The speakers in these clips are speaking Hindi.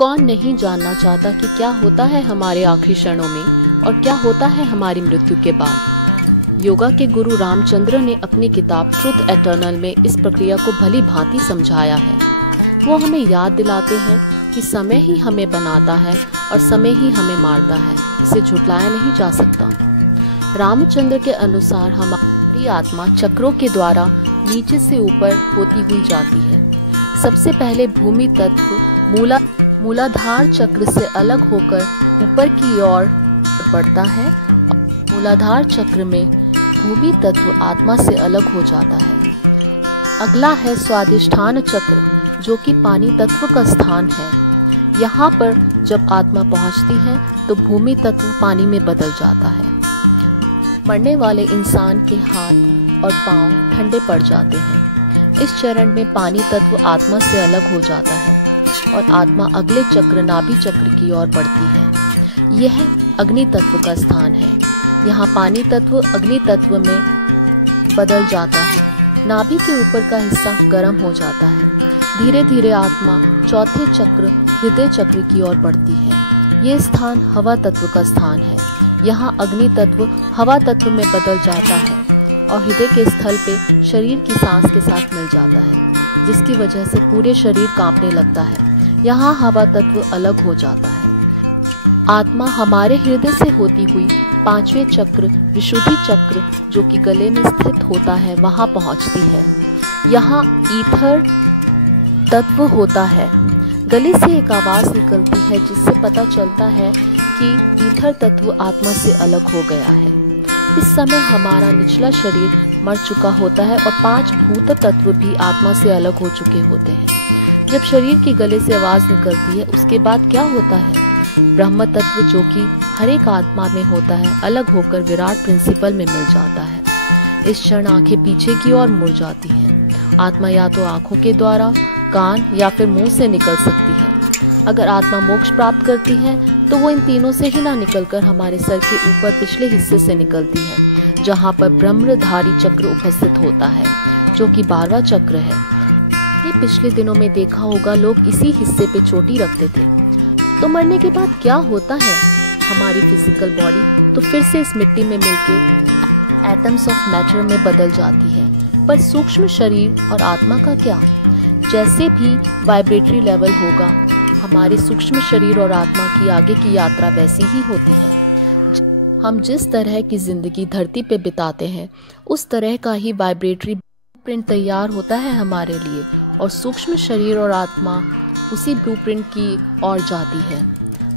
कौन नहीं जानना चाहता कि क्या होता है हमारे आखिरी क्षणों में और क्या होता है हमारी मृत्यु के बाद। योगा के गुरु रामचंद्र ने अपनी किताब ट्रुथ एटर्नल में इस प्रक्रिया को भली भांति समझाया है। वो हमें याद दिलाते हैं कि समय ही हमें बनाता है और समय ही हमें मारता है, इसे झुटलाया नहीं जा सकता। रामचंद्र के अनुसार हमारी आत्मा चक्रों के द्वारा नीचे से ऊपर होती हुई जाती है। सबसे पहले भूमि तत्व मूलाधार चक्र से अलग होकर ऊपर की ओर बढ़ता है। मूलाधार चक्र में भूमि तत्व आत्मा से अलग हो जाता है। अगला है स्वादिष्ठान चक्र, जो कि पानी तत्व का स्थान है। यहाँ पर जब आत्मा पहुँचती है तो भूमि तत्व पानी में बदल जाता है। मरने वाले इंसान के हाथ और पांव ठंडे पड़ जाते हैं। इस चरण में पानी तत्व आत्मा से अलग हो जाता है और आत्मा अगले चक्र नाभि चक्र की ओर बढ़ती है। यह अग्नि तत्व का स्थान है। यहाँ पानी तत्व अग्नि तत्व में बदल जाता है। नाभि के ऊपर का हिस्सा गर्म हो जाता है। धीरे धीरे आत्मा चौथे चक्र हृदय चक्र की ओर बढ़ती है। ये स्थान हवा तत्व का स्थान है। यहाँ अग्नि तत्व हवा तत्व में बदल जाता है और हृदय के स्थल पे शरीर की सांस के साथ मिल जाता है, जिसकी वजह से पूरे शरीर कांपने लगता है। यहाँ हवा तत्व अलग हो जाता है। आत्मा हमारे हृदय से होती हुई पांचवें चक्र विशुद्धि चक्र, जो कि गले में स्थित होता है, वहां पहुंचती है। यहाँ ईथर तत्व होता है। गले से एक आवाज निकलती है जिससे पता चलता है कि ईथर तत्व आत्मा से अलग हो गया है। इस समय हमारा निचला शरीर मर चुका होता है और 5 भूत तत्व भी आत्मा से अलग हो चुके होते हैं। जब शरीर की गले से आवाज निकलती है, उसके बाद क्या होता है? ब्रह्म तत्व, जो कि हर एक आत्मा में होता है, अलग होकर विराट प्रिंसिपल में मिल जाता है। इस क्षण आंखें पीछे की ओर मुड़ जाती हैं। आत्मा या तो आंखों के द्वारा, कान या फिर मुंह से निकल सकती है। अगर आत्मा मोक्ष प्राप्त करती है तो वो इन तीनों से ही ना निकलकर हमारे सर के ऊपर पिछले हिस्से से निकलती है, जहाँ पर ब्रह्मधारी चक्र उपस्थित होता है, जो कि 12वां चक्र है। ये पिछले दिनों में देखा होगा, लोग इसी हिस्से पे चोटी रखते थे। तो मरने के बाद क्या होता है? हमारी फिजिकल बॉडी तो फिर से इस मिट्टी में मिलके एटम्स ऑफ मैटर में बदल जाती है, पर सूक्ष्म शरीर और आत्मा का क्या? जैसे भी वाइब्रेटरी लेवल होगा, हमारे सूक्ष्म शरीर और आत्मा की आगे की यात्रा वैसी ही होती है। हम जिस तरह की जिंदगी धरती पे बिताते हैं, उस तरह का ही वाइब्रेटरी ब्लूप्रिंट तैयार होता है हमारे लिए, और सूक्ष्म शरीर और आत्मा उसी ब्लूप्रिंट की ओर जाती है।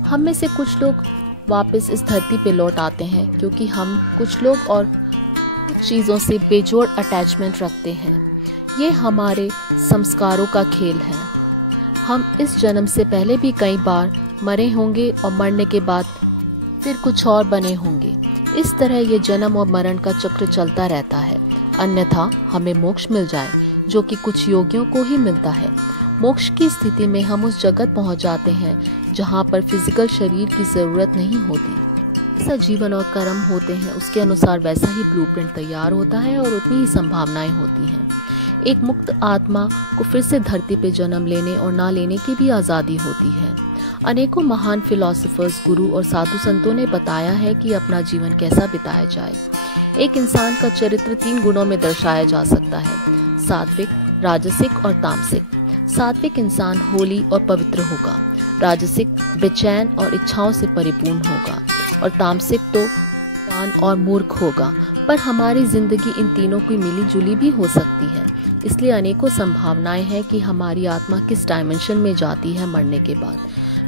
हम में से कुछ लोग वापस इस धरती पे लौट आते हैं, क्योंकि हम कुछ लोग और कुछ चीज़ों से बेजोड़ अटैचमेंट रखते हैं। ये हमारे संस्कारों का खेल है। हम इस जन्म से पहले भी कई बार मरे होंगे और मरने के बाद फिर कुछ और बने होंगे। इस तरह ये जन्म और मरण का चक्र चलता रहता है। अन्यथा हमें मोक्ष मिल जाए, जो कि कुछ योगियों को ही मिलता है। मोक्ष की स्थिति में हम उस जगत पहुंच जाते हैं जहां पर फिजिकल शरीर की जरूरत नहीं होती। जैसा जीवन और कर्म होते हैं, उसके अनुसार वैसा ही ब्लूप्रिंट तैयार होता है और उतनी ही संभावनाएं होती हैं। एक मुक्त आत्मा को फिर से धरती पे जन्म लेने और ना लेने की भी आज़ादी होती है। अनेकों महान फिलोसोफर्स, गुरु और साधु संतों ने बताया है कि अपना जीवन कैसा बिताया जाए। एक इंसान का चरित्र 3 गुणों में दर्शाया जा सकता है: सात्विक, राजसिक और तामसिक। सात्विक इंसान होली और पवित्र होगा। राजसिक बेचैन और इच्छाओं से परिपूर्ण होगा, और तामसिक तो दान और मूर्ख होगा। पर हमारी जिंदगी इन तीनों की मिली जुली भी हो सकती है। इसलिए अनेकों संभावनाएं हैं कि हमारी आत्मा किस डायमेंशन में जाती है मरने के बाद।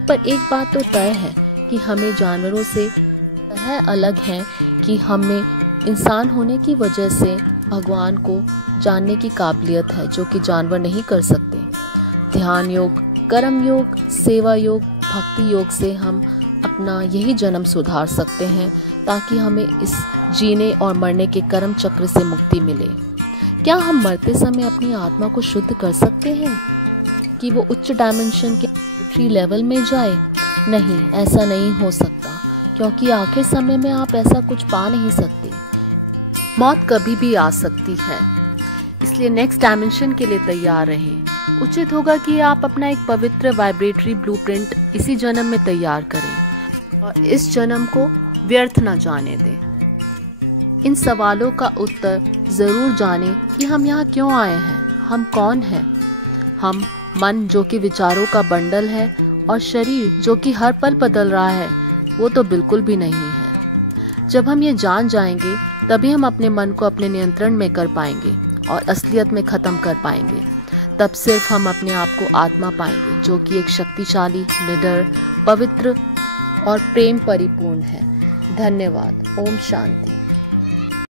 पर एक बात तो तय है कि हमें जानवरों से तरह अलग है कि हमें इंसान होने की वजह से भगवान को जानने की काबिलियत है, जो कि जानवर नहीं कर सकते। ध्यान योग, कर्म योग, सेवा योग, भक्ति योग से हम अपना यही जन्म सुधार सकते हैं, ताकि हमें इस जीने और मरने के कर्म चक्र से मुक्ति मिले। क्या हम मरते समय अपनी आत्मा को शुद्ध कर सकते हैं कि वो उच्च डायमेंशन के लेवल में जाए? नहीं, ऐसा नहीं हो सकता, क्योंकि आखिर समय में आप ऐसा कुछ पा नहीं सकते। मौत कभी भी आ सकती है। इसलिए नेक्स्ट डायमेंशन के लिए तैयार रहें। उचित होगा कि आप अपना एक पवित्र वाइब्रेटरी ब्लूप्रिंट इसी जन्म में तैयार करें और इस जन्म को व्यर्थ न जाने दें। इन सवालों का उत्तर जरूर जानें कि हम यहाँ क्यों आए हैं, हम कौन हैं। हम मन जो कि विचारों का बंडल है और शरीर जो कि हर पल बदल रहा है, वो तो बिल्कुल भी नहीं है। जब हम ये जान जाएंगे तभी हम अपने मन को अपने नियंत्रण में कर पाएंगे और असलियत में ख़त्म कर पाएंगे। तब सिर्फ हम अपने आप को आत्मा पाएंगे जो कि एक शक्तिशाली, निडर, पवित्र और प्रेम परिपूर्ण है। धन्यवाद। ओम शांति।